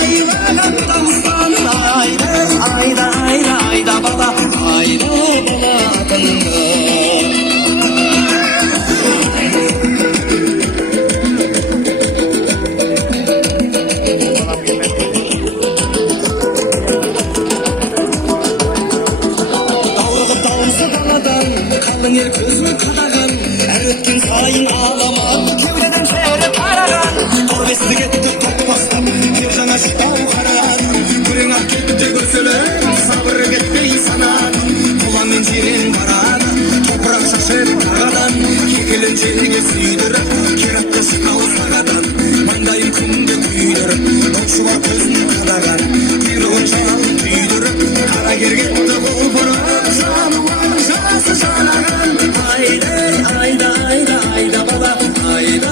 Ayvalan dağıstan ayda ayda bala ayda bala atında. Kalın yer közümü kadagan, her ötken sayın ağlama, kevleden fere paragan. Torvesli gitti topbastap, bir jana şıtav karan. Күрең ақ кетті көсіліп, сабыр кетпей санан. Құланмен жерен барады, топырақ шашыр тағадан. Кекелін жерге сүйдіріп, керапты шықау сағадан. Маңдайын күнде күйдіріп, доқшы бар көзін қадаған. Құйрығын жалын күйдіріп, қара кер кетті құлпырып жаныма.